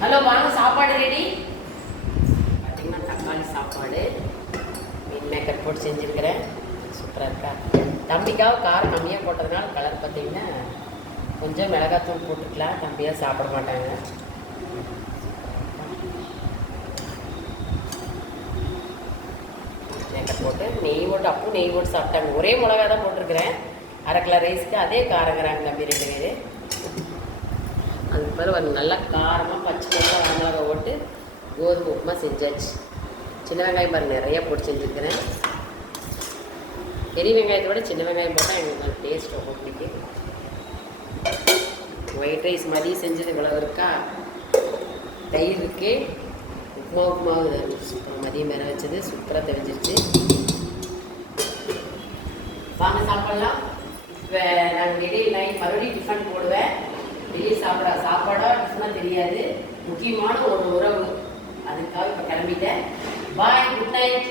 Hello வாங்க, சாப்பாடு ready. பார்த்தீங்கன்னா தக்காளி சாப்பாடு மீன் மேக்கர் போட்டு செஞ்சுருக்கிறேன். சூப்பராக இருக்கா? தம்பிக்காக காரம் கம்மியாக போட்டதுனால கலர் பார்த்தீங்கன்னா கொஞ்சம் மிளகாத்தூள் போட்டுக்கலாம். தம்பியாக சாப்பிட மாட்டாங்க. மேக்கர் போட்டு நெய் போட்டு அப்பவும் நெய் போட்டு சாப்பிட்டாங்க. ஒரே மிளகா தான் போட்டிருக்கிறேன். 1/2 கிலோ ரைஸ்க்கு அதே காரங்கிறாங்க தம்பி 2 பேர். அதுக்கு பிறகு ஒரு நல்ல காரமாக பச்சை மிளகா வரமிளகா போட்டு கோதுமை உப்புமா செஞ்சாச்சு. சின்ன வெங்காயம் பாருங்கள் நிறையா போட்டு செஞ்சுருக்கிறேன். பெரிய வெங்காயத்தை விட சின்ன வெங்காயம் போட்டால் எங்களுக்கு நல்ல டேஸ்ட் ரொம்ப பிடிக்கும். ஒயிட் ரைஸ் மதியம் செஞ்சது இவ்வளவு இருக்கா. தயிர் இருக்கு, உப்புமாவு சூப்பராக மதியம் மேலே வச்சது சூப்பராக தெரிஞ்சிருச்சு. வாங்க சாப்பிட்லாம். இப்போ நாங்கள் இடையில் நைட் மறுபடியும் டிஃபன் போடுவேன். வெளியே சாப்பாடா டிஃபனாக தெரியாது. முக்கியமான ஒரு உறவு, அதுக்காக இப்போ கிளம்பிட்டேன். பாய், குட் நைட்.